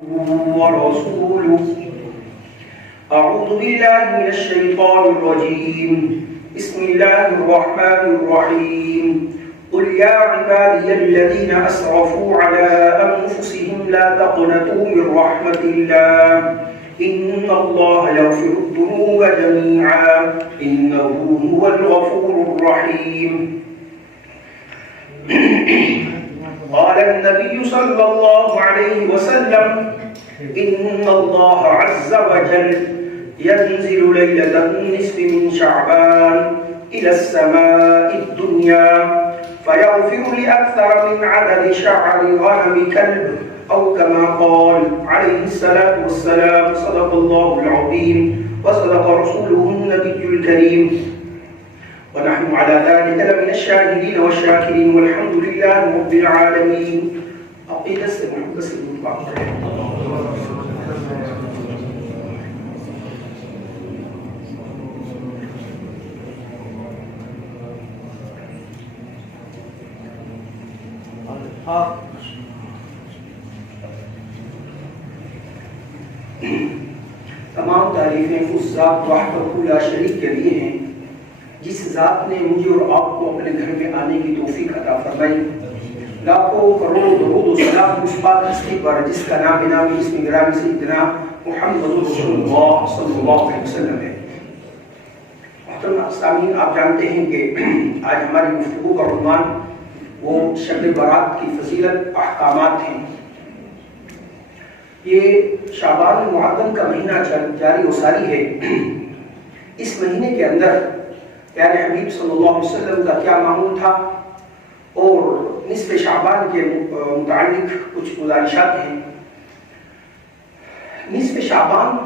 ورسوله أعوذ بالله من الشيطان الرجيم بسم الله الرحمن الرحيم قل يا عبادي الذين أسرفوا على أنفسهم لا تقنطوا من رحمة الله إن الله يغفر الذنوب جميعا إنه هو الغفور الرحيم قال النبي صلى الله عليه وسلم إن الله عز وجل ينزل ليلة النصف من شعبان إلى السماء الدنيا فيغفر لأكثر من عدد شعر غنم كلب أو كما قال عليه الصلاة والسلام صدق الله العظيم وصدق رسوله النبي الكريم ونحن على ذلك لمن الشاهدين والشاكرين والحمد لله رب العالمين. عقيدة محمد صلى الله عليه وسلم. تمام تعریفیں اس ذات وحدہ لا شریک کے لیے ہیں جس ذات نے مجھے اور آپ کو اپنے گھر میں آنے کی توفیق عطا فرمائی. لاکھوں کروڑوں درود و سلام اس پاک ہستی پر جس کا نام نامی اسم گرامی سیدنا محمد رسول اللہ صلی اللہ علیہ وسلم ہے. محترم سامعین، آپ جانتے ہیں کہ آج ہماری گفتگو کا عنوان وہ شب برات کی فضیلت احکامات ہیں. یہ شعبان المعظم کا مہینہ جاری و ساری ہے. اس مہینے کے اندر پیارے حبیب صلی اللہ علیہ وسلم کا کیا معمول تھا اور نصف شعبان کے متعلق کچھ گزارشات ہیں. نصف شعبان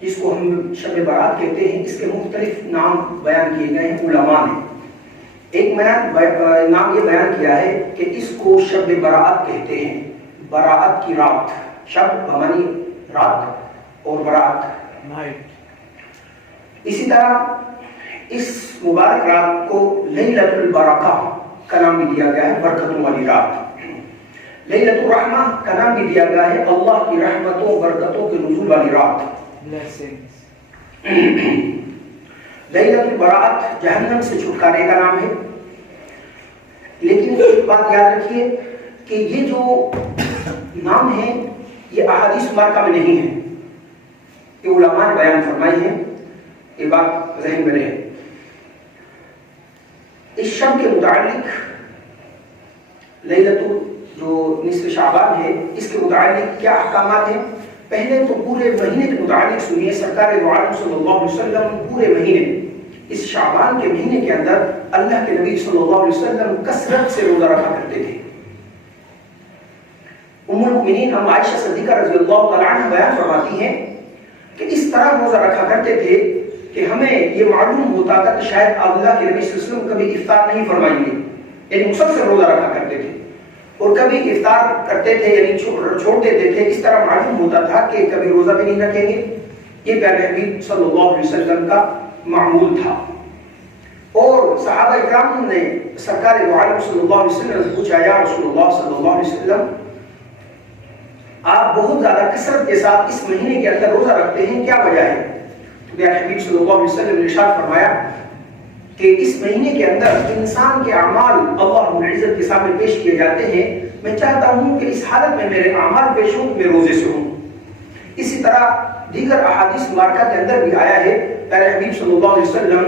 جس کو ہم شب برات کہتے ہیں، اس کے مختلف نام بیان کیے گئے ہیں علماء نے. ایک نام یہ بیان کیا ہے کہ اس کو شب برات کہتے ہیں، برات کی رات. شب بمانی رات اور برات نائٹ. اسی طرح اس مبارک رات کو لیلۃ البرکہ کا نام بھی دیا گیا ہے، برکتوں والی رات. لیلۃ الرحمہ کا نام بھی دیا گیا ہے، اللہ کی رحمتوں برکتوں کے نزول والی رات. لیلۃ البراۃ جہنم سے چھٹکارے کا نام ہے. لیکن ایک بات یاد رکھیے کہ یہ جو نام ہے یہ احادیث مبارکہ میں نہیں ہے، یہ علماء نے بیان فرمائی ہے. یہ بات ذہن میں رہے. اس شب کے متعلق لیلۃ جو نصف شعبان ہے اس کے متعلق کیا احکامات ہیں. پہلے تو پورے مہینے کے متعلق سنیے. سرکار دو عالم صلی اللہ علیہ وسلم پورے مہینے اس شعبان کے مہینے کے اندر اللہ کے نبی صلی اللہ علیہ وسلم کثرت سے روزہ رکھا کرتے تھے. ام المؤمنین ہم عائشہ صدیقہ رضی اللہ تعالی عنہ بیان فرماتی ہیں کہ اس طرح روزہ رکھا کرتے تھے کہ ہمیں یہ معلوم ہوتا تھا کہ شاید اللہ کے نبی صلی اللہ علیہ وسلم کبھی افطار نہیں فرمائیں گے. یعنی مسلسل روزہ رکھا کرتے تھے اور کبھی افطار کرتے تھے یعنی چھوڑ دیتے تھے. اس طرح معلوم ہوتا تھا کہ کبھی روزہ بھی نہیں رکھیں گے. یہ پیارے حبیب صلی اللہ علیہ وسلم کا معمول تھا. اور صحابہ اکرام نے سرکار دو عالم صلی اللہ علیہ وسلم سے پوچھا، یا رسول اللہ صلی اللہ علیہ وسلم آپ بہت زیادہ کثرت کے ساتھ اس مہینے کے اندر روزہ رکھتے ہیں، کیا وجہ ہے؟ تو پیارے حبیب صلی اللہ علیہ وسلم نے ارشاد فرمایا کہ اس مہینے کے اندر انسان کے اعمال اللہ رب العزت کے سامنے پیش کیے جاتے ہیں. میں چاہتا ہوں کہ اس حالت میں میرے اعمال پیش ہوں، میں روزے سے ہوں. اسی طرح دیگر احادیث مبارکہ کے اندر بھی آیا ہے پیارے حبیب صلی اللہ علیہ وسلم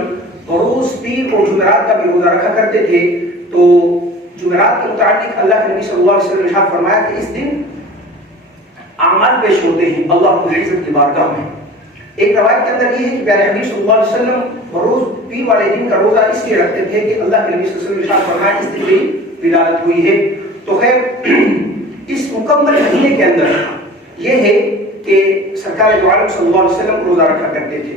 روز پیر اور جمعرات کا بھی روزہ رکھا کرتے تھے. تو جمعرات کے متعلق اللہ کے نبی صلی اللہ علیہ وسلم نے ارشاد فرمایا کہ اس دن اعمال پیش ہوتے ہیں اللہ رب العزت کی بارگاہ میں. ایک روایت کے اندر یہ ہے کہ پیارے حبیب صلی اللہ علیہ وسلم روز پیر والے دن کا روزہ اس لیے رکھتے تھے کہ اللہ کے نبی صلی اللہ علیہ وسلم نے ارشاد فرمایا اس دن کی ولادت ہوئی ہے. تو خیر اس مکمل مہینے کے اندر یہ ہے کہ سرکار دو عالم صلی اللہ علیہ وسلم روزہ رکھا کرتے تھے.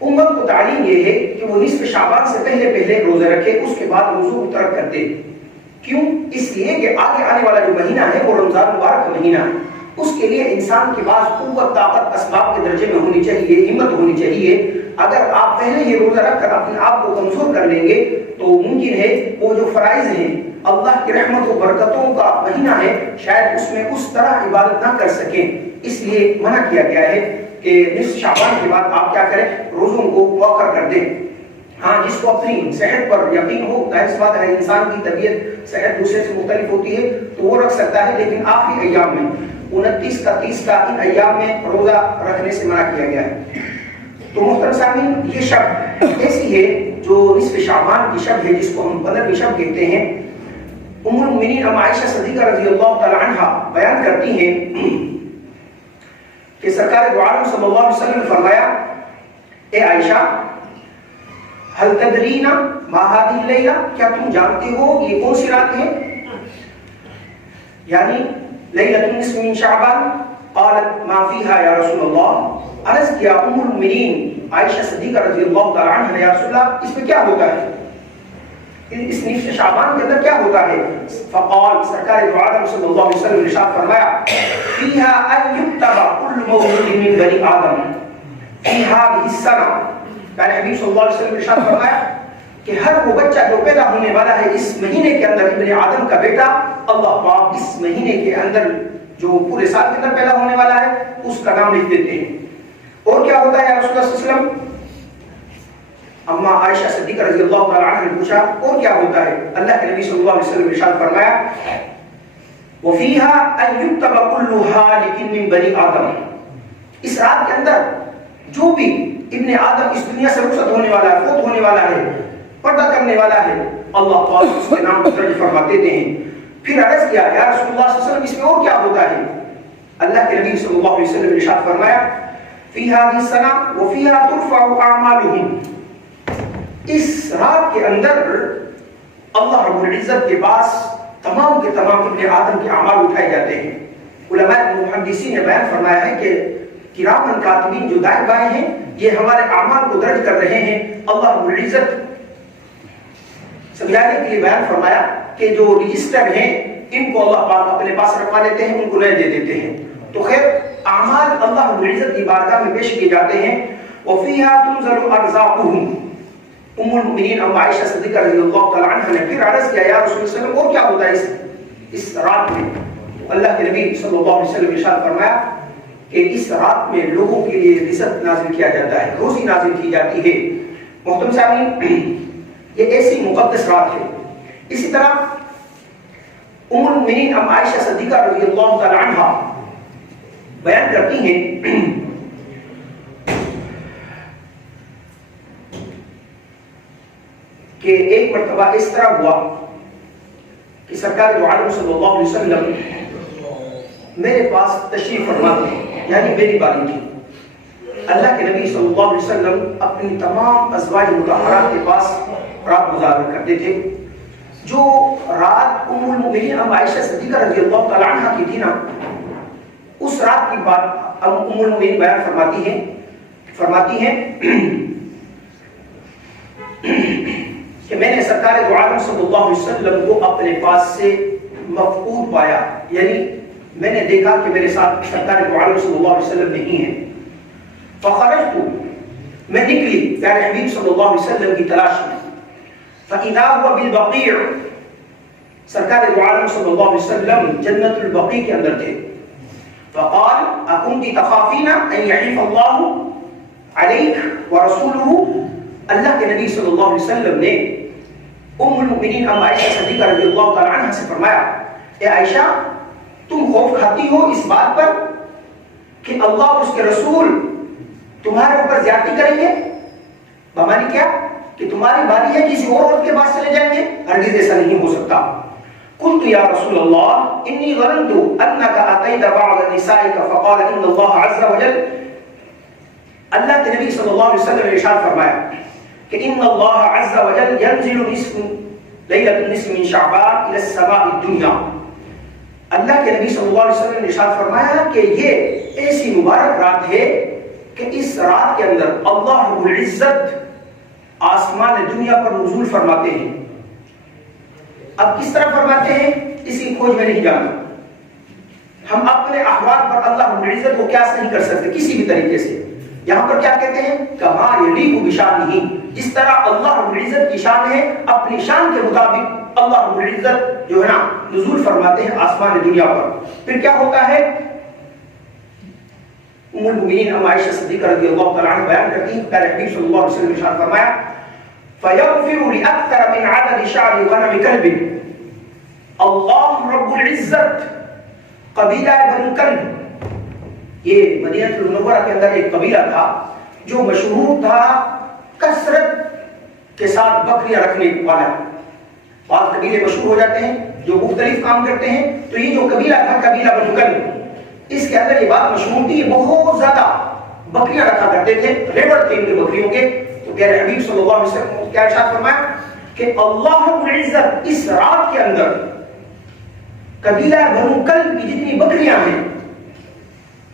امت کو تعلیم یہ ہے کہ وہ نصف شعبان سے پہلے روزے رکھے، اس کے بعد وضو کو ترک کر دے. کیوں؟ اس لیے کہ آگے آنے والا جو مہینہ ہے وہ رمضان مبارک کا مہینہ ہے. اس کے لیے انسان کے پاس قوت طاقت اسباب کے درجے میں ہونی چاہیے، ہمت ہونی چاہیے. اگر آپ پہلے یہ روزہ رکھ کر اپنے آپ کو کمزور کر لیں گے تو ممکن ہے وہ جو فرائض ہیں اللہ کی رحمت و برکتوں کا مہینہ ہے، شاید اس میں اس طرح عبادت نہ کر سکیں، اس لیے منع کیا گیا ہے کہ نصف شعبان کے بعد آپ کیا کریں، روزوں کو مؤخر کر دیں۔ ہاں، جس کو اپنی صحت پر یقین ہو، ظاہر سی بات ہے انسان کی طبیعت صحت دوسرے سے مختلف ہوتی ہے تو وہ رکھ سکتا ہے، لیکن آخری ایام میں 29 کا 30 کا ان ایام میں روزہ رکھنے سے منع کیا گیا ہے۔ تو محترم سامعین، یہ شب ایسی ہے جو نصف شعبان کی شب ہے، جس کو ہم 15ویں شب کہتے ہیں۔ ام المؤمنین ام عائشہ صدیقہ رضی اللہ تعالی عنہا بیان کرتی ہیں کہ سرکار دو عالم صلی اللہ علیہ وسلم نے فرمایا، اے عائشہ، هل تدرین ما هذه اللیلہ، کیا تم جانتے ہو یہ کون سی رات ہے؟ یعنی لیلۃ النصف من شعبان۔ قالت ما فیہا یا رسول اللہ، عرض کیا ام المؤمنین عائشہ صدیقہ رضی اللہ تعالی عنہ نے، یا رسول اللہ اس میں کیا ہوتا ہے، اس نصف شعبان کے اندر کیا ہوتا ہے؟ فقال، سرکار دو عالم صلی اللہ علیہ وسلم نے ارشاد فرمایا، فیہا ان یکتب کل مولود من بنی آدم فی ہذہ السنہ، یعنی حبیب صلی اللہ علیہ وسلم نے ارشاد فرمایا کہ ہر وہ بچہ جو پیدا ہونے والا ہے اس مہینے کے اندر، ابن آدم کا بیٹا، اللہ پاک اس مہینے کے اندر جو پورے سال کے اندر پیدا ہونے والا ہے اس کا نام لکھ دیتے ہیں۔ اور کیا ہوتا ہے رسول اللہ صلی اللہ علیہ وسلم؟ اما عائشہ صدیقہ رضی اللہ تعالی عنہ نے پوچھا اور کیا ہوتا ہے؟ اللہ کے نبی صلی اللہ علیہ وسلم نے ارشاد فرمایا، وَفِيهَا أَن يُكْتَبَ كُلُّ هَالِكٍ مِّن بَنِي آدم، اس رات کے اندر جو بھی ابن آدم اس دنیا سے رخصت ہونے والا ہے، فوت ہونے والا ہے، پردہ کرنے والا ہے، اللہ پاک اس کے نام کو درج فرما دیتے ہیں۔ پھر عرض کیا، یا رسول اللہ صلی اللہ علیہ وسلم اس میں اور کیا ہوتا ہے؟ اللہ کے نبی صلی اللہ علیہ وسلم نے ارشاد فرمایا، فِي هَذِهِ السَّنَةِ وَفِيهَا تُرْفَعُ أَعْمَالُهُمْ، اس رات کے اندر اللہ رب العزت کے پاس تمام کے تمام ابن آدم کے اعمال اٹھائے جاتے ہیں۔ علماء محدثین نے بیان فرمایا ہے کہ کرامن کاتبین جو دائیں بائیں ہیں، یہ ہمارے اعمال کو درج کر رہے ہیں۔ اللہ رب العزت سمجھانے کے لیے بیان فرمایا کہ جو رجسٹر ہیں ان کو اللہ پاک اپنے پاس رکھوا لیتے ہیں، ان کو نئے دے دیتے ہیں۔ تو خیر، اعمال اللہ رب العزت کی بارگاہ میں پیش کیے جاتے ہیں۔ وَفِيهَا تُنزَلُ أَرْزَاقُهُمْ، ام المؤمنین ام عائشہ صدیقہ رضی اللہ تعالی عنہ نے پھر عرض کیا، یا رسول اللہ صلی اللہ علیہ وسلم اور کیا ہوتا ہے اس رات میں؟ اللہ کے نبی صلی اللہ علیہ وسلم نے ارشاد فرمایا کہ اس رات میں لوگوں کے لیے رزق نازل کیا جاتا ہے، روزی نازل کی جاتی ہے۔ محترم سامعین، یہ ایسی مقدس رات ہے۔ اسی طرح ام المؤمنین ام عائشہ صدیقہ رضی اللہ تعالی عنہ بیان کرتی ہیں کہ ایک مرتبہ اس طرح ہوا کہ سرکار دو عالم صلی اللہ علیہ وسلم میرے پاس تشریف فرما تھے، یعنی میری باری تھی۔ اللہ کے نبی صلی اللہ علیہ وسلم اپنی تمام ازواج مطہرات کے پاس رات گزارا کرتے تھے۔ جو رات ام المؤمنین ام عائشہ صدیقہ رضی اللہ تعالی عنہ کی تھی نا، اس رات کی بات ام المؤمنین بیان فرماتی ہیں کہ میں نے سرکار دو عالم صلی اللہ علیہ وسلم کو اپنے پاس سے مفقود پایا، یعنی میں نے دیکھا کہ میرے ساتھ سرکار دو عالم صلی اللہ علیہ وسلم نہیں ہے۔ فخرجت، میں نکلی پیارے حبیب صلی اللہ علیہ وسلم کی تلاش میں۔ فإذا هو بالبقيع، سرکار دو عالم صلی اللہ علیہ وسلم جنت البقیع کے اندر تھے۔ فقال أكنت تخافين أن يحيف الله عليك ورسوله، اللہ کے نبی صلی اللہ علیہ وسلم نے ام المؤمنین ام عائشہ صدیقہ رضی اللہ تعالی عنہ سے فرمایا، اے عائشہ، تم خوف کھاتی ہو اس بات پر کہ اللہ اور اس کے رسول تمہارے اوپر زیادتی کریں گے؟ بمانی کیا کہ تمہاری باری ہے کسی اور عورت کے پاس چلے جائیں گے؟ ہرگز ایسا نہیں ہو سکتا۔ قلت یا رسول اللہ انی ظننت انک اتیت بعض نسائک فقال ان اللہ عز وجل، اللہ کے نبی صلی اللہ علیہ وسلم نے ارشاد فرمایا کہ ان اللہ عز وجل ينزل نصف لیلۃ النصف من شعبان الى السماء الدنیا، اللہ کے نبی صلی اللہ علیہ وسلم نے ارشاد فرمایا کہ یہ ایسی مبارک رات ہے کہ اس رات کے اندر اللہ رب العزت آسمان دنیا پر نزول فرماتے ہیں۔ اب کس طرح فرماتے ہیں اس کی کھوج میں نہیں جانا۔ ہم اپنے احوال پر اللہ رب العزت کو قیاس نہیں کر سکتے کسی بھی طریقے سے، یہاں پر کیا کہتے ہیں؟ کما یلیق بشانہ، جس طرح اللہ رب العزت کی شان ہے اپنی شان کے مطابق اللہ رب العزت جو ہے نا نزول فرماتے ہیں آسمان دنیا پر. پھر کیا ہوتا ہے؟ ام المؤمنین ام عائشہ صدیقہ رضی اللہ تعالی عنہ بیان کرتی ہیں کہ نبی صلی اللہ علیہ وسلم نے ارشاد فرمایا فَيَغْفِرُ لِأَكْثَرَ مِنْ عَدَدِ شَعْرِ غَنَمِ كَلْبٍ. اللہ رب العزت قبیلہ بنو کلب، یہ مدینہ المنورہ کے اندر ایک قبیلہ تھا جو مشہور تھا کثرت کے ساتھ بکریاں رکھنے والا. بعض قبیلے مشہور ہو جاتے ہیں جو مختلف کام کرتے ہیں، تو یہ جو قبیلہ تھا قبیلہ بنو کلب، اس کے اندر یہ بات مشہور تھی، یہ بہت زیادہ بکریاں رکھا کرتے تھے، ریوڑ تھے ان کے بکریوں کے. تو پیارے حبیب صلی اللہ علیہ وسلم نے کیا ارشاد فرمایا کہ اللہ رب العزت اس رات کے اندر قبیلہ بنو کلب کی جتنی بکریاں ہیں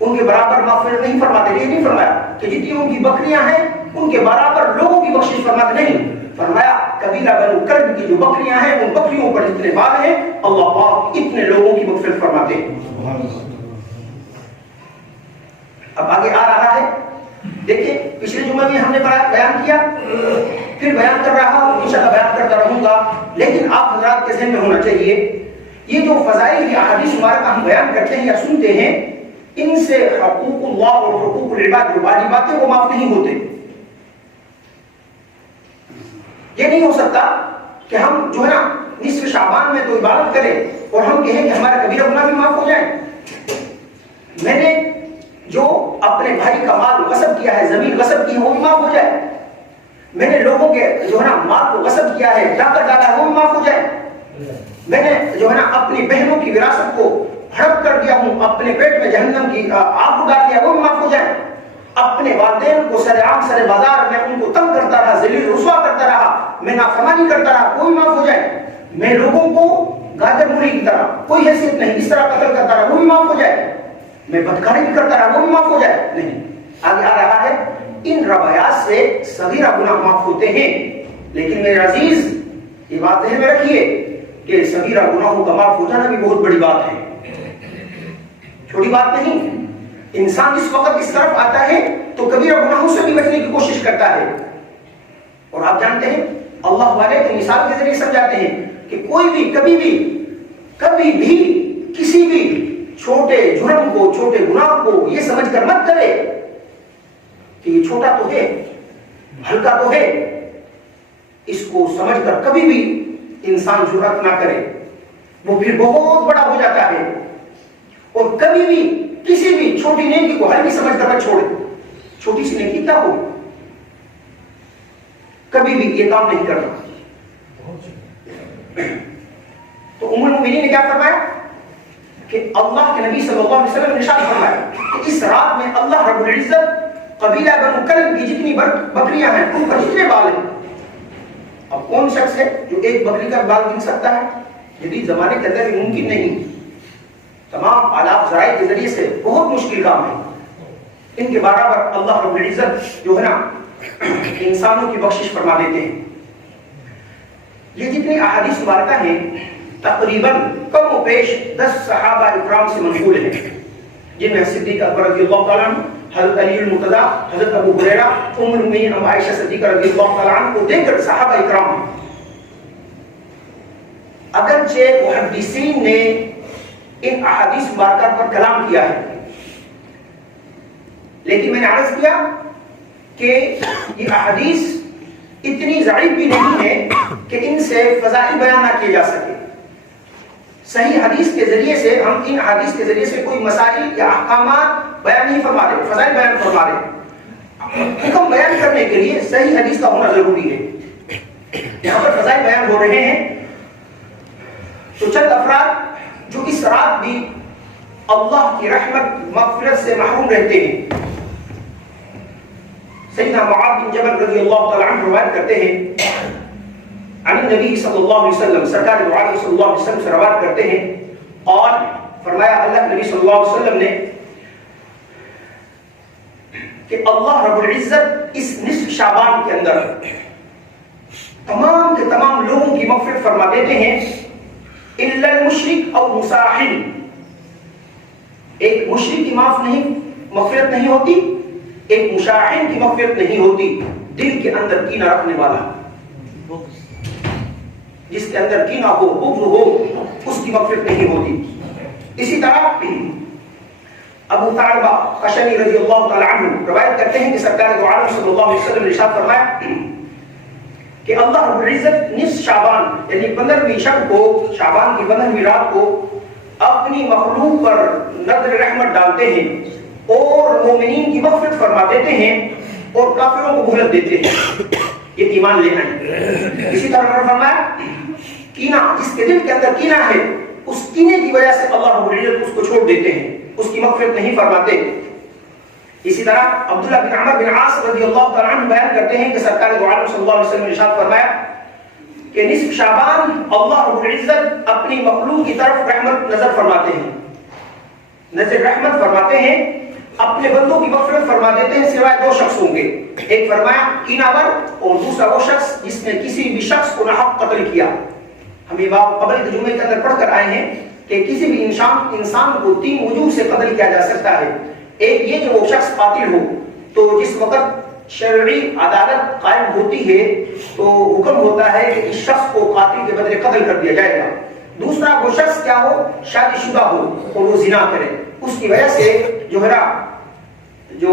ان کے برابر مغفرت نہیں فرماتے. یہ نہیں فرمایا کہ جتنی ان کی بکریاں ہیں ان کے برابر لوگوں کی بخشش فرماتے نہیں، فرمایا قبیلہ بنو کلب کی جو بکریاں ہیں ان بکریوں پر جتنے بال ہیں اللہ پاک اتنے لوگوں کی مغفرت فرماتے ہیں. اب آگے آ رہا ہے، دیکھیں پچھلے جمعے میں ہم نے بیان کیا، پھر بیان کر رہا ہوں، انشاءاللہ بیان کرتا رہوں گا. لیکن آپ حضرات کے ذہن میں ہونا چاہیے یہ جو فضائل کی احادیث مبارکہ ہم بیان کرتے ہیں یا سنتے ہیں، ان سے حقوق اللہ اور حقوق العباد جو واجبات ہیں وہ معاف نہیں ہوتے. یہ نہیں ہو سکتا کہ ہم جو ہے نا نصف شعبان میں تو عبادت کریں اور ہم کہیں کہ ہمارا کبیرہ گناہ بھی معاف ہو جائے. میں نے جو اپنے بھائی کا مال غصب کیا ہے، زمین غصب کی ہے، وہ بھی معاف ہو جائے. میں نے لوگوں کے جو ہے نا مال کو غصب کیا ہے، ڈاکہ ڈالا ہے، وہ بھی معاف ہو جائے. میں نے جو ہے نا اپنی بہنوں کی وراثت کو ہڑپ کر دیا ہوں، اپنے پیٹ میں جہنم کی آگ کو ڈال دیا، وہ بھی معاف ہو جائے. اپنے والدین کو سر عام سر بازار میں ان کو تنگ کرتا رہا، ذلیل رسوا کرتا رہا، میں نافرمانی کرتا رہا، وہ بھی معاف ہو جائے. میں لوگوں کو گاجر مولی کی طرح کوئی حیثیت نہیں اس طرح قتل کرتا رہا، وہ بھی معاف ہو جائے. میں بدکاری بھی کرتا رہا، وہ بھی معاف ہو جائے. نہیں، آگے آ رہا ہے ان روایات سے صغیرہ گناہ معاف ہوتے ہیں. لیکن میرے عزیز یہ بات ذہن میں رکھیے کہ صغیرہ گناہوں کا معاف ہو جانا بھی بہت بڑی بات ہے، چھوٹی بات نہیں. انسان اس وقت اس طرف آتا ہے تو کبیرہ گناہوں سے بھی بچنے کی کوشش کرتا ہے. اور آپ جانتے ہیں اللہ والے تو مثال کے ذریعے سمجھاتے ہیں کہ کوئی بھی کبھی بھی کسی بھی چھوٹے جرم کو، چھوٹے گناہ کو یہ سمجھ کر مت کرے کہ یہ چھوٹا تو ہے، ہلکا تو ہے. اس کو سمجھ کر کبھی بھی انسان جرأت نہ کرے، وہ پھر بہت بڑا ہو جاتا ہے. اور کبھی بھی کسی بھی چھوٹی نیکی کو ہلکی سمجھ کر مت چھوڑے. چھوٹی سی نیکی کیا ہو، کبھی بھی یہ کام نہیں کرنا. تو ام المؤمنین نے کیا فرمایا کہ اللہ کے نبی صلی اللہ علیہ وسلم نے ارشاد فرمایا کہ اس رات میں اللہ رب العزت قبیلہ بنو کلب کی جتنی بکریاں ہیں ان پر جتنے بال ہیں. اب کون شخص ہے جو ایک بکری کا بال گن سکتا ہے؟ جدید زمانے کے اندر یہ ممکن نہیں. تمام آلاف ذرائع کے ذریعے سے بہت مشکل کام ہے. ان کے برابر اللہ رب العزت جو ہے نا انسانوں کی بخشش فرما دیتے ہیں. یہ جتنی احادیث مبارکہ ہیں تقریباً کم و بیش 10 صحابہ اکرام سے منقول ہیں، جن میں صدیق اکبر رضی اللہ تعالیٰ عنہ، حضرت علی المرتضیٰ، حضرت ابو ہریرہ، ام المؤمنین ام عائشہ صدیقہ رضی اللہ تعالیٰ عنہ کو دیکھ کر صحابہ اکرام ہیں. اگرچہ محدثین نے ان احادیث مبارکہ پر کلام کیا ہے، لیکن میں نے عرض کیا کہ یہ احادیث اتنی ضعیف بھی نہیں ہے کہ ان سے فضائل بیان نہ کیے جا سکے. صحیح حدیث کے ذریعے سے ہم ان حدیث کے ذریعے سے کوئی مسائل یا احکامات بیان نہیں فرما رہے، فضائل بیان فرما رہے. حکم بیان کرنے کے لیے صحیح حدیث کا ہونا ضروری ہے. یہاں پر فضائل بیان ہو رہے ہیں تو چند افراد جو اس رات بھی اللہ کی رحمت مغفرت سے محروم رہتے ہیں. سیدنا معاذ بن جبل رضی اللہ تعالی عنہ روایت کرتے ہیں عن النبی صلی اللہ علیہ وسلم، سرکار دو عالم صلی اللہ علیہ وسلم سے روایت کرتے ہیں، اور فرمایا اللہ کے نبی صلی اللہ علیہ وسلم نے کہ اللہ رب العزت اس نصف شعبان کے اندر تمام کے تمام لوگوں کی مغفرت فرما دیتے ہیں الا المشرک او مساحل. ایک مشرک کی معاف نہیں، مغفرت نہیں ہوتی، ایک مشاحن کی مغفرت نہیں ہوتی، دل کے اندر کینہ رکھنے والا، جس کے اندر کینہ ہو، بغض ہو، اس کی مغفرت نہیں ہوتی۔ اسی طرح ابو ثعلبہ خشنی رضی اللہ تعالی عنہ روایت کرتے ہیں کہ سرکار دو عالم صلی اللہ علیہ وسلم نے ارشاد فرمایا کہ اللہ رب العزت نصف شعبان یعنی 15ویں شب کو، شعبان کی 15ویں رات کو اپنی مخلوق پر نظر رحمت ڈالتے ہیں اور مومنین کی مغفرت فرما دیتے ہیں اور کافروں کو مہلت دیتے ہیں۔ یہ ایمان لے آئیں۔ اسی طرح فرمایا کینہ، جس کے دل کے اندر کینہ ہے، اس کینے کی وجہ سے اللہ رب العزت اس کو چھوڑ دیتے ہیں، اس کی مغفرت نہیں فرماتے۔ اسی طرح عبداللہ بن عمر بن عاص رضی اللہ تعالیٰ عنہ بیان کرتے ہیں کہ سرکار دو عالم صلی اللہ علیہ وسلم نے ارشاد فرمایا کہ نصف شعبان اللہ رب العزت اپنی مخلوق کی طرف رحمت نظر فرماتے ہیں، نظر رحمت فرماتے ہیں، اپنے بندوں کی مغفرت فرما دیتے ہیں سوائے دو شخص ہوں گے۔ ایک فرمایا کینہ ور، اور دوسرا وہ شخص جس نے کسی بھی شخص کو ناحق قتل کیا۔ ہم یہ بات قبل ترجمے کے اندر پڑھ کر آئے ہیں کہ کسی بھی انسان کو 3 وجوہ سے قتل کیا جا سکتا ہے۔ ایک یہ کہ وہ شخص قاتل ہو، تو جس وقت شرعی عدالت قائم ہوتی ہے تو حکم ہوتا ہے کہ اس شخص کو قاتل کے بدلے قتل کر دیا جائے گا۔ دوسرا وہ شخص کیا ہو، شادی شدہ ہو اور وہ زنا کرے، اس کی وجہ سے جو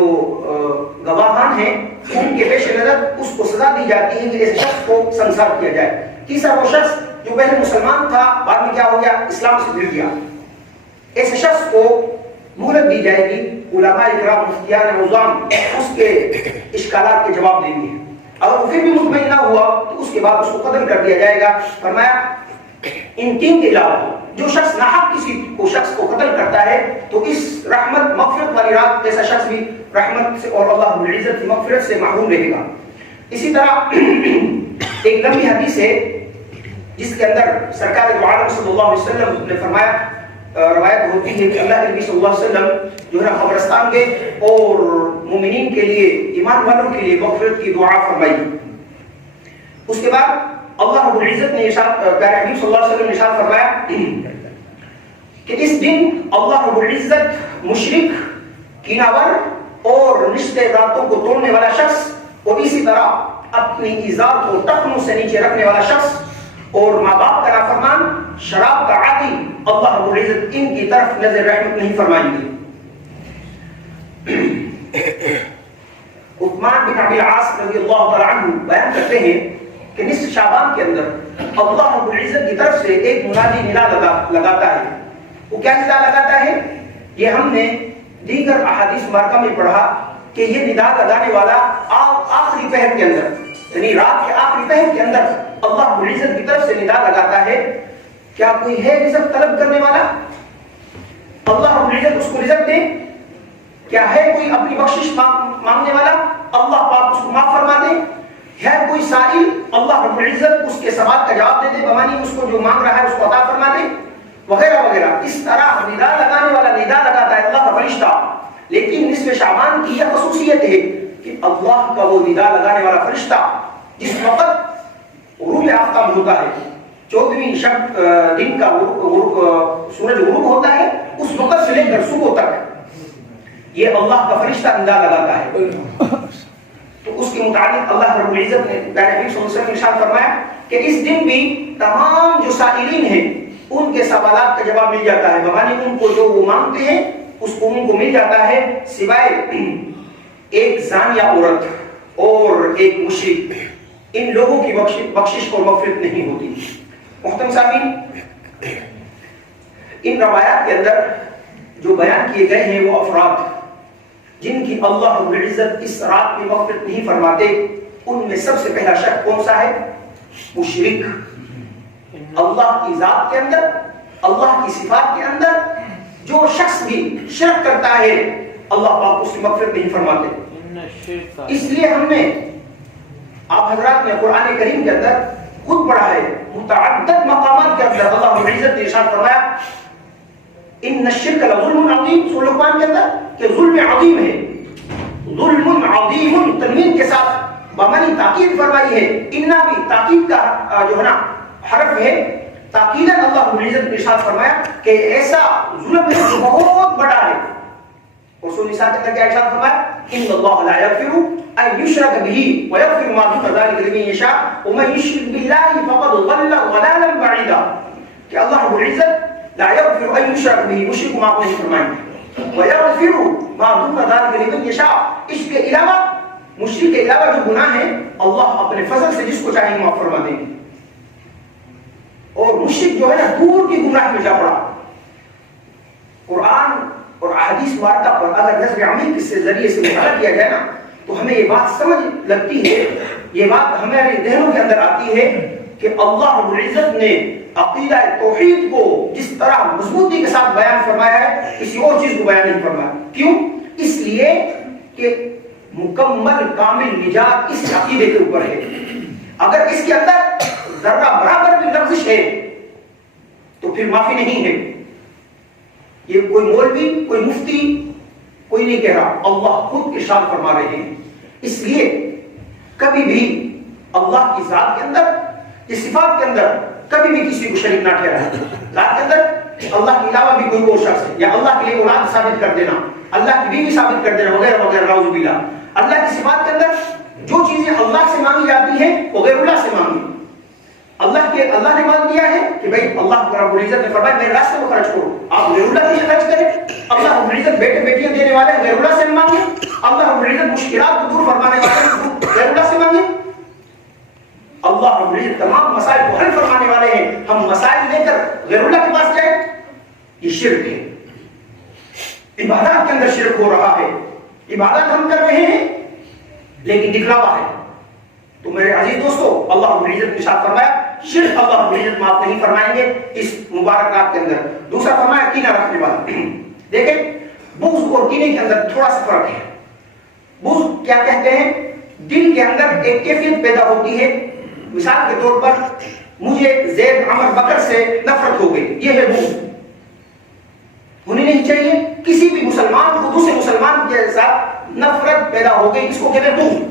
گواہان ہیں ان کے پیش نظر اس کو سزا دی جاتی ہے کہ اس شخص کو سنسار کیا جائے۔ تیسرا وہ شخص جو پہلے مسلمان تھا بعد میں کیا ہو گیا، اسلام سے گر گیا، ایسے شخص کو مہلت دی جائے گی۔ علماء اکرام مفتیان عظام اس کے اشکالات کے جواب دیں گے، اگر وہ پھر بھی مطمئن نہ ہوا تو اس کے بعد اس کو قتل کر دیا جائے گا۔ فرمایا ان 3 کے علاوہ جو شخص ناحق کسی کو شخص کو قتل کرتا ہے تو اس رحمت مغفرت والی رات ایسا شخص بھی رحمت سے اور اللہ رب العزت کی مغفرت سے محروم رہے گا۔ اسی طرح ایک لمبی حدیث ہے جس کے اندر سرکار دو عالم صلی اللہ علیہ وسلم نے فرمایا، روایت ہوتی ہے کہ اللہ کے نبی صلی اللہ علیہ وسلم جو ہے قبرستان کے اور مومنین کے لیے، ایمان والوں کے لیے مغفرت کی دعا فرمائی۔ اس کے بعد اللہ رب العزت نے پیارے حبیب صلی اللہ علیہ وسلم نے ارشاد فرمایا کہ اس دن اللہ رب العزت مشرک، کینہ ور اور رشتے داروں کو توڑنے والا شخص، اور اسی طرح اپنی ایذا کو ٹخنوں سے نیچے رکھنے والا شخص اور ماں باپ کا نافرمان، شراب کا عادی، اللہ رب العزت ان کی طرف نظر رحمت نہیں فرمائیں گے۔ عثمان بن ابی العاص رضی اللہ تعالی عنہ بیان کرتے ہیں کہ نصف شعبان کے اندر اللہ رب العزت کی طرف سے ایک منادی ندا لگاتا ہے۔ وہ کیا ندا لگاتا ہے؟ یہ ہم نے دیگر احادیث مبارکہ میں پڑھا کہ یہ ندا لگانے والا آخری پہر کے اندر، یعنی رات کے آخری پہر کے اندر اللہ رب العزت کی طرف سے ندا لگاتا ہے، کیا کوئی ہے رزق طلب کرنے والا؟ اللہ رب العزت اس کو رزق دے۔ کیا ہے کوئی اپنی بخشش مانگنے والا؟ اللہ پاک اس کو معاف فرما دے۔ ہے کوئی سائل؟ اللہ رب العزت اس کے سوال کا جواب دے دے، بمانی اس کو جو مانگ رہا ہے اس کو عطا فرما دے، وغیرہ وغیرہ۔ اس طرح ندا لگانے والا ندا لگاتا ہے اللہ کا فرشتہ۔ لیکن نصف شعبان کی یہ خصوصیت ہے کہ اللہ کا وہ ندا لگانے والا فرشتہ جس وقت غروب آفتاب ہوتا ہے، 14ویں شب دن کا سورج غروب ہوتا ہے، اس وقت سے لے کر صبح تک یہ اللہ کا فرشتہ ندا لگاتا ہے۔ تو اس کے متعلق اللہ رب العزت نے پیارے نبی صلی اللہ علیہ وسلم نے ارشاد فرمایا کہ اس دن بھی تمام جو سائلین ہیں ان کے سوالات کا جواب مل جاتا ہے، بمانی ان کو جو وہ مانگتے ہیں اس کو ان کو مل جاتا ہے، سوائے ایک زانیہ عورت اور ایک مشرک، ان لوگوں کی بخشش اور مغفرت نہیں ہوتی۔ محترم سامعین، ان روایات کے اندر جو بیان کیے گئے ہیں وہ افراد جن کی اللہ رب العزت اس رات میں مغفرت نہیں فرماتے، ان میں سب سے پہلا شخص کون سا ہے؟ مشرک۔ اللہ کی ذات کے اندر، اللہ کی صفات کے اندر جو شخص بھی شرک کرتا ہے اللہ پاک اس کی مغفرت نہیں فرماتے۔ اس لیے ہم نے آپ حضرات نے قرآن کریم کے اندر خود پڑھا ہے، متعدد مقامات کے اندر اللہ رب العزت نے ارشاد فرمایا ان الشرک لظلم عظیم، سورہ لقمان کے اندر کہ ظلم عظیم ہے، ظلم عظیم تنوین کے ساتھ بمانی تاکید فرمائی ہے۔ انہا بھی تاکید کا جو ہے نا حرف ہے، تاکیداً اللہ رب العزت نے ارشاد فرمایا کہ ایسا ظلم ہے جو بہت بڑا ہے، اور سورۃ النساء کے اندر کیا ارشاد فرمایا؟ ان اللہ لا یغفر ان یشرک به ویغفر ما دون ذلک لمن یشاء ومن یشرک باللہ فقد ضل ضلالا بعیدا، کہ اللہ رب العزت لا یغفر ان یشرک به، مشرک کو معاف نہیں فرمائیں گے، ویغفر ما دون ذلک لمن یشاء، اس کے علاوہ مشرک کے علاوہ جو گناہ ہیں اللہ اپنے فضل سے جس کو چاہیں معاف فرما دیں گے۔ اور مشرک جو ہے نا دور کی گمراہ میں جا پڑا۔ قرآن اور احادیث مبارکہ پر اگر نظر عمیق کے ذریعے سے مطالعہ کیا جائے نا تو ہمیں یہ بات سمجھ لگتی ہے، یہ بات ہمارے ذہنوں کے اندر آتی ہے کہ اللہ رب العزت نے عقیدہ توحید کو جس طرح مضبوطی کے ساتھ بیان فرمایا ہے کسی اور چیز کو بیان نہیں فرمایا۔ کیوں؟ اس لیے کہ مکمل کامل نجات اس عقیدے کے اوپر ہے۔ اگر اس کے اندر ذرہ برابر بھی لفظ ہے تو پھر معافی نہیں ہے۔ یہ کوئی مولوی کوئی مفتی کوئی نہیں کہہ رہا، اللہ خود ارشاد فرما رہے ہیں۔ اس لیے کبھی بھی اللہ کی ذات کے اندر یہ صفات کے اندر کبھی بھی کسی کو شریک نہ ٹھہرائے۔ ذات کے اندر اللہ کے علاوہ بھی کوئی اور شخص ہے، یا اللہ کے لیے اولاد ثابت کر دینا، اللہ کی بیوی ثابت کر دینا وغیرہ وغیرہ، نعوذ باللہ۔ اللہ کی صفات کے اندر جو چیزیں اللہ سے مانگی جاتی ہیں وہ غیر اللہ سے مانگی۔ اللہ نے مان دیا ہے کہ بھائی اللہ رب العزت نے فرمایا میرے راستے میں خرچ کرو، آپ غیر اللہ کے لیے خرچ کریں۔ اللہ رب العزت بیٹے بیٹیاں دینے والے ہیں، غیر اللہ سے مانگے۔ اللہ رب العزت مشکلات کو دور فرمانے والے ہیں، غیر اللہ سے مانگے۔ اللہ رب العزت تمام مسائل کو حل فرمانے والے ہیں، ہم مسائل لے کر غیر اللہ کے پاس جائیں، یہ شرک ہے۔ عبادات کے اندر شرک ہو رہا ہے، عبادت ہم کر رہے ہیں لیکن دکھلاوا ہے۔ تو میرے عزیز دوستو، اللہ رب العزت نے ارشاد فرمایا شرک اللہ رب العزت معاف نہیں فرمائیں گے اس مبارک رات کے اندر۔ دوسرا فرمایا کینہ رکھنے والا۔ دیکھیں بغض اور کینے کے اندر تھوڑا سا فرق ہے۔ بغض کیا کہتے ہیں؟ دل کے اندر ایک کیفیت پیدا ہوتی ہے، مثال کے طور پر مجھے زید عمر بکر سے نفرت ہو گئی، یہ ہے بغض۔ ہونی نہیں چاہیے، کسی بھی مسلمان کو دوسرے مسلمان کے ساتھ نفرت پیدا ہو گئی، اس کو کہتے ہیں بغض۔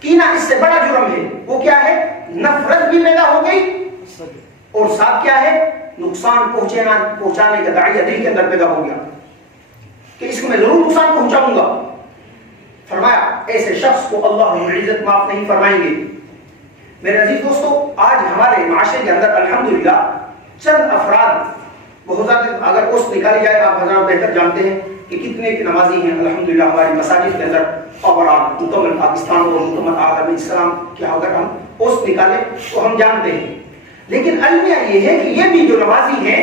کینہ اس سے بڑا جرم ہے، وہ کیا ہے؟ نفرت بھی پیدا ہو گئی اور ساتھ کیا ہے؟ نقصان پہنچانے کا داعیہ دل کے اندر پیدا ہو گیا کہ اس کو میں ضرور نقصان پہنچاؤں گا۔ فرمایا ایسے شخص کو اللہ رب العزت معاف نہیں فرمائیں گے۔ میرے عزیز دوستو، آج ہمارے معاشرے کے اندر الحمدللہ چند افراد بہت زیادہ، اگر اس نکالی جائے آپ حضرات بہتر جانتے ہیں کہ کتنے کی نمازی ہیں الحمدللہ ہماری مساجد کے اندر، اور مکمل پاکستان اور مکمل عالم اسلام کے اگر ہم اس نکالیں تو ہم جانتے ہیں۔ لیکن المیہ یہ ہے کہ یہ بھی جو نمازی ہیں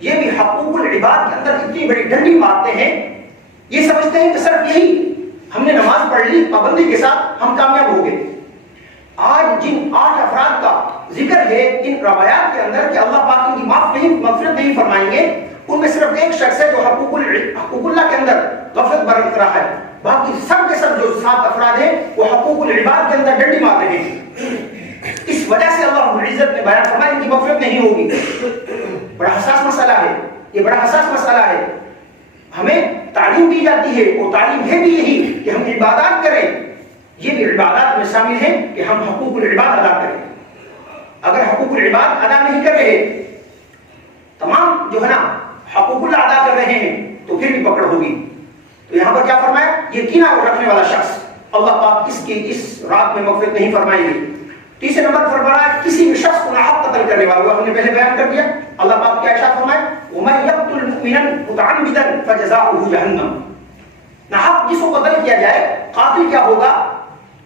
یہ بھی حقوق العباد کے اندر اتنی بڑی ڈنڈی مارتے ہیں، یہ سمجھتے ہیں کہ صرف یہی ہم نے نماز پڑھ لی پابندی کے ساتھ ہم کامیاب ہو گئے۔ آج جن 8 افراد کا ذکر ہے ان روایات کے اندر کہ اللہ پاک ان کی مغفرت نہیں فرمائیں گے، ان میں صرف ایک شخص ہے جو حقوق اللہ کے اندر غفلت برت رہا ہے، باقی سب کے سب جو 7 افراد ہیں وہ حقوق العباد کے اندر ڈنڈی مار رہے ہیں۔ اس وجہ سے اللہ رب العزت نے بیان فرمایا ان کی مغفرت نہیں ہوگی۔ بڑا حساس مسئلہ ہے، یہ بڑا حساس مسئلہ ہے۔ ہمیں تعلیم دی جاتی ہے اور تعلیم ہے بھی یہی کہ ہم عبادات کریں، یہ بھی عبادات میں شامل ہے کہ ہم حقوق العباد ادا کریں۔ اگر حقوق العباد ادا نہیں کر رہے، تمام جو ہے نا حقوق اللہ ادا کر رہے ہیں تو پھر بھی پکڑ ہوگی۔ تو یہاں پر کیا فرمایا؟ یہ کینہ رکھنے والا شخص اللہ پاک اس رات میں مغفرت نہیں فرمائیں گے۔ تیسرے نمبر پر فرمایا کسی بھی شخص کو ناحق قتل کرنے والا، ہم نے پہلے بیان کر دیا، اللہ پاک کیا ارشاد فرمایا وَمَن يَقْتُلْ مُؤْمِنًا مُتَعَمِّدًا فَجَزَاؤُهُ جَهَنَّمُ۔ ناحق جس کو قتل کیا جائے قاتل کیا ہوگا؟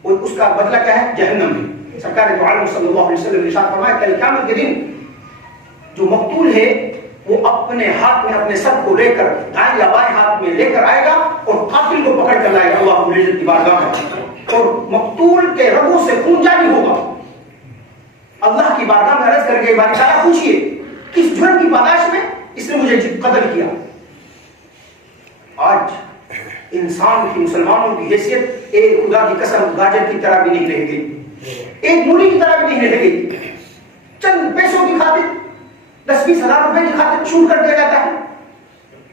اس کا بدلہ کیا ہے؟ جہنم میں۔ سرکار دو عالم صلی اللہ علیہ وسلم نے ارشاد فرمایا کل قیامت کے دن جو مقتول ہے وہ اپنے ہاتھ میں اپنے سر کو لے کر دائیں یا بائیں ہاتھ میں لے کر آئے گا اور قاتل کو پکڑ کر لائے گا اللہ رب العزت کی بارگاہ میں، اور مقتول کے رگوں سے خون جاری ہوگا۔ اللہ کی بارگاہ میں عرض کر کے باری تعالیٰ پوچھئے کس جرم کی پاداش میں اس نے مجھے قتل کیا؟ آج انسان کی، مسلمانوں کی حیثیت ایک خدا کی قسم گاجر کی طرح بھی نہیں رہ گئی، ایک مولی کی طرح بھی نہیں رہ گئی۔ چند پیسوں کی خاطر 10-20 ہزار روپے کی خاطر چھوٹ کر دیا جاتا ہے،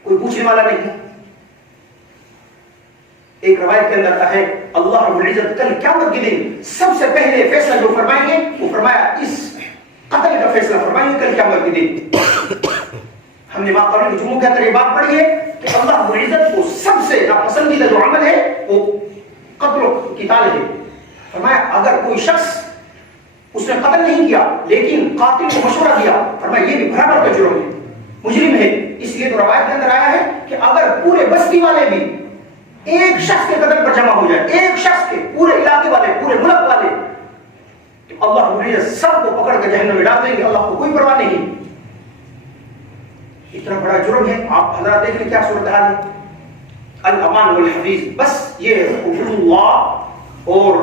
کوئی پوچھنے والا نہیں۔ ایک روایت کے اندر ہے اللہ رب العزت کل قیامت کے دن سب سے پہلے فیصلہ جو فرمائیں گے وہ فرمایا اس قتل کا فیصلہ فرمائیں گے کل قیامت کے دن۔ ہم نے ماقبل کے جمعوں کے اندر یہ بات پڑھی ہے کہ اللہ رب العزت کو سب سے ناپسندیدہ جو عمل ہے وہ قتل و قتال ہے. فرمایا اگر کوئی شخص اس نے قتل نہیں کیا لیکن قاتل کو مشورہ دیا، فرمایا یہ بھی برابر کا جرم ہے، مجرم ہے. اس لیے تو روایت کے اندر آیا ہے کہ اگر پورے بستی والے بھی ایک شخص کے قتل پر جمع ہو جائے، ایک شخص کے، پورے علاقے والے، پورے ملک والے، تو اللہ رب العزت سب کو پکڑ کے جہنم میں ڈال دیں گے، اللہ کو کوئی پرواہ نہیں. اتنا بڑا جرم ہے. آپ حضرات دیکھ لیں کیا صورتحال ہے. الامان والحفیظ، بس یہ حدود اللہ اور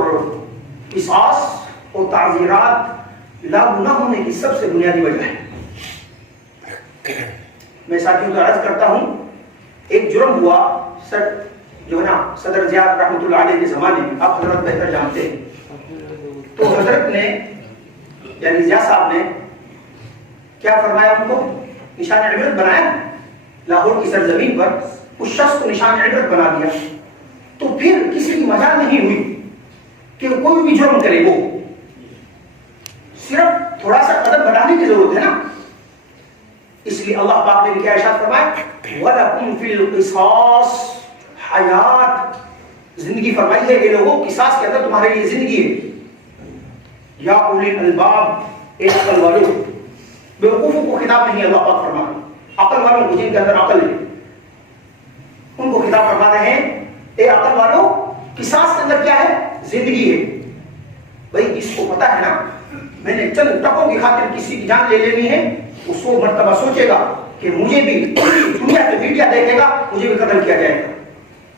قصاص اور تعزیرات لاگو نہ ہونے کی سب سے بنیادی وجہ ہے. میں ساتھیوں کو عرض کرتا ہوں، ایک جرم ہوا جو ہے نا صدر ضیاء رحمۃ اللہ علیہ کے زمانے میں، آپ حضرت بہتر جانتے ہیں. تو حضرت نے یعنی ضیاء صاحب نے کیا فرمایا، ان کو نشان عبرت بنایا لاہور کی سرزمین پر، اس شخص کو نشان عبرت بنا دیا. تو پھر کسی کی مجال نہیں ہوئی کہ کوئی بھی جرم کرے، وہ صرف تھوڑا سا قدم بڑھانے کی ضرورت ہے نا. اس لیے اللہ پاک نے کیا ارشاد فرمایا، وَلَكُمْ فِي الْقِصَاصِ حیات، زندگی فرمائی ہے یہ لوگوں، قصاص کے اندر تمہارے لیے زندگی ہے. یا اولی الالباب، اے عقل والوں. بیوقوفوں کو خطاب نہیں اللہ پاک فرما رہے، عقل والوں کو جن کے اندر عقل ہے ان کو خطاب فرما رہے ہیں، اے عقل والوں قصاص کے اندر کیا ہے، زندگی ہے. بھائی جس کو پتا ہے نا میں نے چند ٹکوں کی خاطر کسی کی جان لے لینی ہے، وہ 100 مرتبہ سوچے گا کہ مجھے بھی دنیا پہ میڈیا دیکھے گا مجھے بھی قتل کیا جائے گا.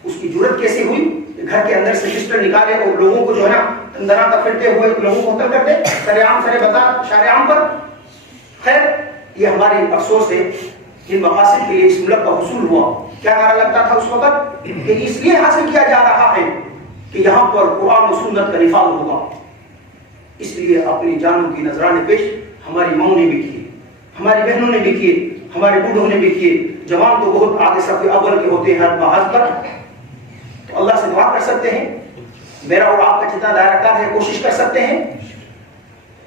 اس کی جرت کیسے ہوئی کہ گھر کے اندر سے پسٹل نکالے اور لوگوں کو جو ہے نا اندرا کا پھرتے ہوئے لوگوں کو قتل کرتے سرعام سر بازار شارعام پر. خیر یہ ہماری افسوس ہے جن مقاصد کے لیے اس ملک کا حصول ہوا. کیا نعرہ لگتا تھا اس وقت کہ اس لیے حاصل کیا جا رہا ہے کہ یہاں پر قرآن و سنت کا نفاذ ہوگا. اس لیے اپنی جانوں کی نذرانے پیش ہماری ماؤں نے بھی کیے، ہماری بہنوں نے بھی کیے، ہمارے بوڑھوں نے بھی کیے. جوان تو بہت آگے صف اول کے ہوتے ہیں ہر بحث پر. تو اللہ سے دعا کر سکتے ہیں، میرا اور آپ کا جتنا دائرہ کار ہے کوشش کر سکتے ہیں،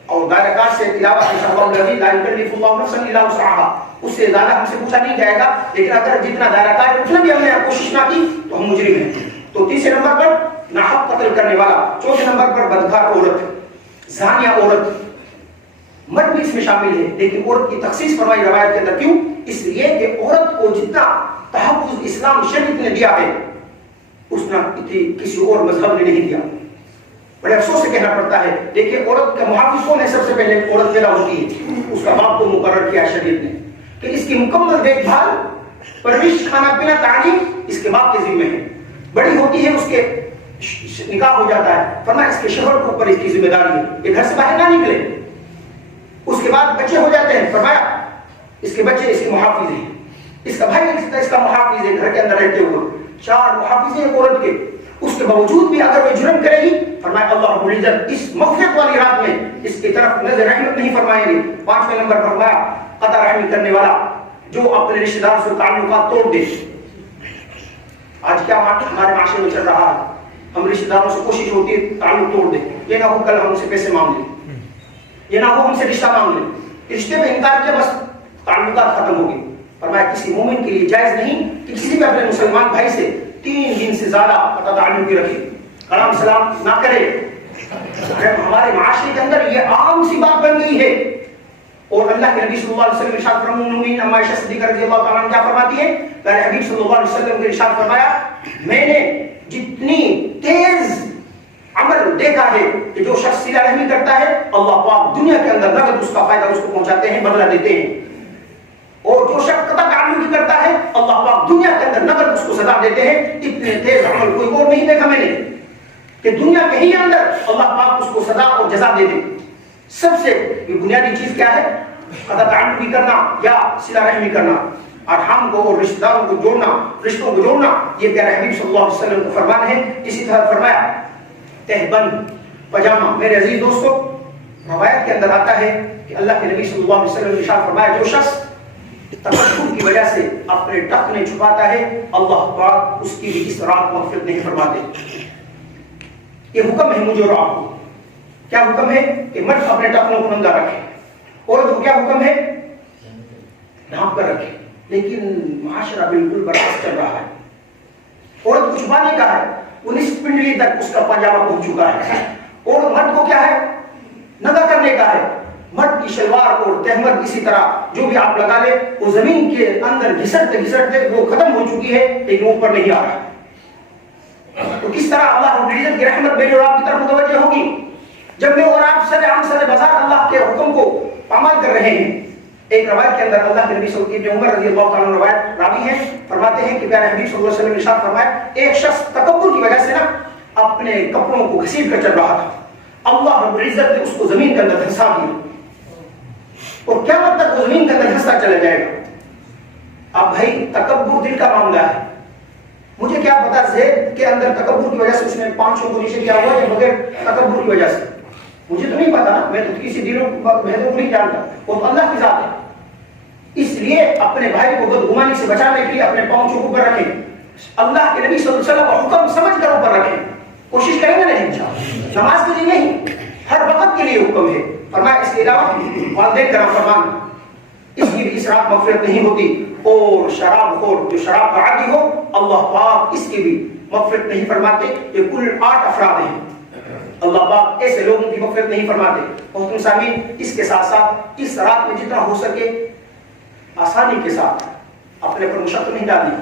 اور دائرہ کار سے علاوہ لا یکلف اللہ نفسا الا وسعها، اس سے زیادہ ہم سے پوچھا نہیں جائے گا. لیکن اگر جتنا دائرہ کار ہے اتنا بھی ہم نے کوشش نہ کی تو ہم مجرم ہیں. تو تیسرے نمبر پر ناحق قتل کرنے والا، چوتھے نمبر پر بدکار عورت، زانیہ عورت. مرد بھی اس میں شامل ہے لیکن عورت کی تخصیص فرمائی روایت کے اندر. کیوں؟ اس لیے کہ عورت کو جتنا تحفظ اسلام شریعت نے دیا ہے اتنا کسی اور مذہب نے نہیں دیا. بڑے افسوس سے کہنا پڑتا ہے. دیکھیے عورت کا محافظ کون ہے؟ سب سے پہلے عورت پیدا ہوتی ہے، اس کا باپ کو مقرر کیا شریعت نے کہ اس کی مکمل دیکھ بھال، پرورش، کھانا پینا، تعلیم اس کے باپ کے ذمہ ہے. بڑی ہوتی ہے اس کے نکاح ہو جاتا ہے، فرمایا اس کے شوہر کے اوپر اس کی ذمہ داری ہے، یہ گھر سے باہر نہ نکلے. اس کے بعد بچے ہو جاتے ہیں، فرمایا اس کے بچے اس کے محافظ ہیں، اس کا بھائی اس کا محافظ ہے گھر کے اندر رہتے ہوئے. 4 محافظ ہیں عورت کے. اس کے باوجود بھی اگر وہ جرم کرے گی، فرمایا اللہ رب العزت اس مغفرت والی رات میں اس کی طرف نظر رحمت نہیں فرمائیں گے. 5ویں نمبر پر فرمایا قطع رحمی کرنے والا، جو اپنے رشتہ دار سے تعلقات توڑ دے. آج کیا ہمارے معاشرے میں چل رہا ہے، ہم رشتہ داروں سے کوشش ہوتی ہے تعلق توڑ دیں. یہ نہ ہو کل ہم سے پیسے مانگ لیں، یہ نہ ہو ہم سے رشتہ مانگ لیں، رشتے پہ انکار کیا بس تعلقات ختم ہو گئے. فرمایا کسی مومن کے لیے جائز نہیں کہ کسی بھی اپنے مسلمان بھائی سے 3 دن سے زیادہ تعلق رکھے، کلام سلام نہ کرے. ہمارے معاشرے کے اندر یہ عام سی بات بن گئی ہے. اور اللہ کے نبی صلی اللہ علیہ وسلم ارشاد فرماتے ہیں، عائشہ صدیقہ رضی اللہ تعالیٰ عنہ کیا فرماتی ہے، پیارے حبیب صلی اللہ علیہ وسلم نے ارشاد فرمایا، میں نے جتنی تیز عمل دیکھا ہے کہ جو شخص صلہ رحمی کرتا ہے اللہ پاک دنیا کے اندر نقد اس کا فائدہ اس کو پہنچاتے ہیں، بدلہ دیتے ہیں. اور جو شخص قطع تعلق کرتا ہے اللہ پاک دنیا کے اندر نقد اس کو سزا دیتے ہیں. اتنے تیز عمل کوئی اور نہیں دیکھا میں نے کہ دنیا کے ہی اندر اللہ پاک اس کو سزا اور جزا دے دے. سب سے بنیادی چیز کیا ہے؟ قطع تعلق کرنا یا صلہ رحمی کرنا، ارحام کو اور رشتہ داروں کو جوڑنا، رشتوں کو جوڑنا. یہ پیارے حبیب صلی اللہ علیہ وسلم کا فرمان ہے. اسی طرح فرمایا تہبند پاجامہ. میرے عزیز دوستو، روایت کے اندر آتا ہے کہ اللہ کے نبی صلی اللہ علیہ وسلم نے ارشاد فرمایا، جو شخص تکبر کی وجہ سے اپنے ٹخنے چھپاتا ہے اللہ پاک اس کی بھی اس رات مغفرت نہیں فرماتے. یہ حکم ہے مجھے اور آپ کو. کیا حکم ہے؟ کہ مرد اپنے ٹخنوں کو ننگا رکھے. عورت کو کیا حکم ہے؟ ڈھانپ کر رکھے. لیکن معاشرہ بالکل برعکس چل رہا ہے. عورت کو چھپانے کا ہے، 19 پنڈلی تک اس کا پاجامہ پہنچ چکا ہے. اور مرد کو کیا ہے؟ ننگا کرنے کا ہے. مرد کی شلوار اور تہمت اسی طرح جو بھی آپ لگا لیں وہ زمین کے اندر گھسٹتے گھسٹتے وہ ختم ہو چکی ہے لیکن اوپر نہیں آ رہا. تو کس طرح اللہ رب العزت کی رحمت میرے اور آپ کی طرف متوجہ ہوگی جب میں اور آپ سر عام سر بازار اللہ کے حکم کو پامال کر رہے ہیں. ایک روایت کے اندر اللہ کے نبی صلی اللہ علیہ وسلم عمر رضی اللہ تعالیٰ عنہ روایت راوی ہیں، فرماتے ہیں کہ پیارے حبیب صلی اللہ علیہ وسلم نے ارشاد فرمایا ایک شخص تکبر کی وجہ سے نا اپنے کپڑوں کو گھسیٹ کر چل رہا تھا. اللہ رب العزت نے اس کو زمین کے اندر دھنسا دیا اور قیامت تک وہ زمین کے اندر دھنستا چلا جائے گا. اب بھائی تکبر دل کا معاملہ ہے. مجھے کیا پتا زید کے اندر تکبر کی وجہ سے اس نے پانچوں کو نیچے کیا ہوا یا بغیر تکبر کی وجہ سے، مجھے تو نہیں پتا نا، میں تو کسی دلوں بہتوں کو نہیں جانتا، وہ تو اللہ کی ذات ہے. اس لیے اپنے بھائی کو بدگمانی سے بچانے کے لیے اپنے پاؤں کو اوپر رکھیں، اللہ کے نبی صلی اللہ علیہ وسلم کا حکم سمجھ کر اوپر رکھیں. کوشش کریں گے نہیں انشاءاللہ. نماز کے لیے نہیں، ہر وقت کے لیے حکم ہے. فرمایا اس کے علاوہ والدین کا فرمان، اس کی بھی اسراف مغفرت نہیں ہوتی. اور شراب خور جو شراب کا عادی ہو اللہ پاک اس کی بھی مغفرت نہیں فرماتے. یہ کل 8 افراد ہیں، اللہ پاک ایسے لوگوں کی مغفرت نہیں فرماتے. محترم سامعین، اس کے ساتھ ساتھ اس رات میں جتنا ہو سکے آسانی کے ساتھ اپنے پر مشقت نہیں ڈالنی.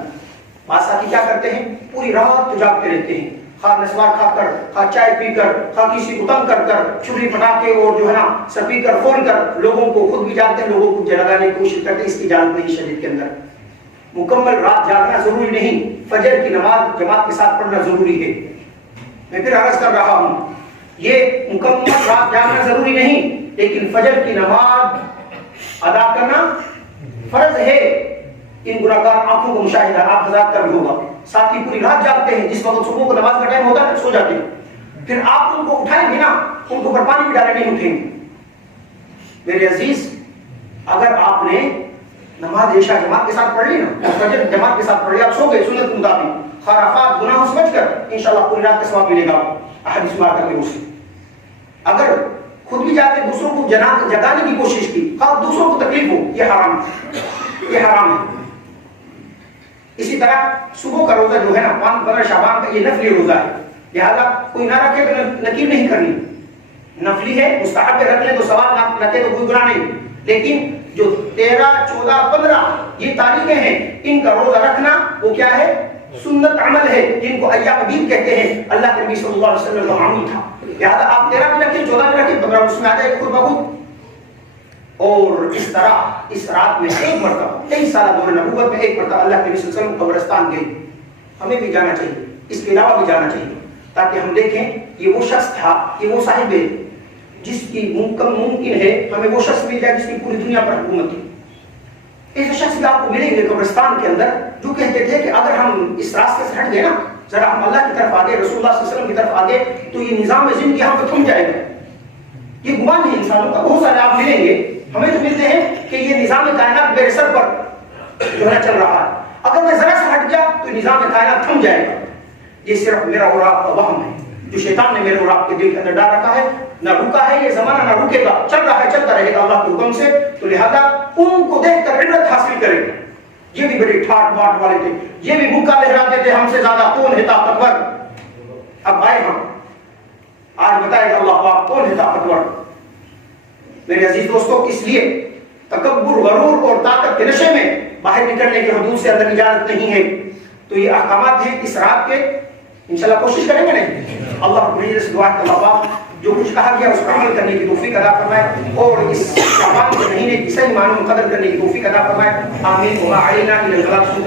بعض ساتھی کیا کرتے ہیں پوری رات تو جاگتے رہتے ہیں، خواہ نسوار کھا کر، خواہ چائے پی کر، خواہ کسی کو تنگ کر کر، چھری پٹاخے اور جو ہے نا سپیکر فون کر لوگوں کو، خود بھی جاگتے ہیں لوگوں کو جگانے کی کوشش کرتے ہیں. اس کی اجازت نہیں شریعت کے اندر. مکمل رات جاگنا ضروری نہیں، فجر کی نماز جماعت کے ساتھ پڑھنا ضروری ہے. میں پھر عرض کر رہا ہوں یہ مکمل رات جاگنا ضروری نہیں لیکن فجر کی نماز ادا کرنا فرض ہے. ان گناہگار آنکھوں کو مشاہدہ آپ حضرات کا بھی ہوگا. ساتھی پوری رات جاگتے ہیں، جس وقت صبح کو نماز کا ٹائم ہوتا ہے سو جاتے ہیں، پھر آپ ان کو اٹھائیں گے نا، ان کو پر پانی بھی ڈالے نہیں اٹھیں گے. میرے عزیز، اگر آپ نے نماز عشاء جماعت کے ساتھ پڑھ لی نا، فجر جماعت کے ساتھ پڑھ لی، آپ سو گئے سنت کے مطابق، خرافات گناہوں سمجھ کر انشاءاللہ پوری رات کا ثواب ملے گا احادیث میں آ کر کے اس سے. اگر خود بھی جاتے دوسروں کو جگانے کی کوشش کی، خواہ دوسروں کو تکلیف ہو، یہ حرام ہے، یہ حرام ہے. اسی طرح صبح کا روزہ جو ہے نا 15 شعبان کا یہ نفلی روزہ ہے، لہذا کوئی نہ رکھے تو نکیر نہیں کرنی، نفلی ہے، مستحب رکھ لیں تو ثواب، نہ رکھے تو کوئی گناہ نہیں. لیکن جو 13 14 15 یہ تاریخیں ہیں ان کا روزہ رکھنا وہ کیا ہے؟ سنت عمل ہے، جن کو ایام بیت کہتے ہیں. اللہ کے نبی صلی اللہ علیہ وسلم کا معمول تھا. لہذا آپ 13 بھی رکھیں، 14 بھی رکھیں، 15 اس میں آ جائے خود بخود. اور اس طرح اس رات میں ایک مرتبہ 23 سالہ دور نبوت میں ایک مرتبہ اللہ کے نبی صلی اللہ علیہ وسلم قبرستان گئے. ہمیں بھی جانا چاہیے، اس کے علاوہ بھی جانا چاہیے، تاکہ ہم دیکھیں یہ وہ شخص تھا، یہ وہ صاحب ہے جس کی ممکن ہے ہمیں وہ شخص مل جائے جس کی پوری دنیا پر حکومت تھی. ایسے شخص بھی آپ کو ملیں گے قبرستان کے اندر جو کہتے تھے کہ اگر ہم اس راستے سے ہٹ گئے نا، ذرا ہم اللہ کی طرف آگے، رسول اللہ صلی اللہ علیہ وسلم کی طرف آگے، تو یہ نظام زندگی یہاں پہ تھم جائے گا. یہ گمان ہے انسانوں کا، بہت سارے آپ ملیں گے، ہمیں تو ملتے ہیں کہ یہ نظام کائنات میرے سر پر جو ہے چل رہا ہے، اگر میں ذرا سے ہٹ گیا تو نظام کائنات تھم جائے گا. یہ صرف میرا اور آپ کا وہم ہے جو شیطان نے میرے اور آپ کے دل کے اندر ڈال رکھا ہے. نہ رکا ہے یہ زمانہ، نہ رکے گا، چل رہا ہے، چلتا رہے گا اللہ کے حکم سے. تو لہذا ان کو دیکھ کر عبرت حاصل کریں. یہ بھی بڑے ٹھاٹ باٹ والے تھے، یہ بھی مکہ لہراتے تھے، ہم سے زیادہ کون ہے طاقتور. اب آئے ہم آج بتائے گا اللہ پاک کون ہے طاقتور. میرے عزیز دوستو، اس لیے تکبر، غرور اور طاقت کے نشے میں باہر نکلنے کی حدود سے اندر اجازت نہیں ہے. تو یہ احکامات ہیں اس رات کے، انشاءاللہ کوشش کریں گے نہیں. اللہ رب العزت سے دعا ہے کہ اللہ پاک جو کچھ کہا گیا اس پر عمل کرنے کی توفیق عطا فرمائے اور اس شعبان کے مہینے کی صحیح معنوں میں قدر کرنے کی توفیق عطا فرمائے. آمین. وما علینا الا البلاغ.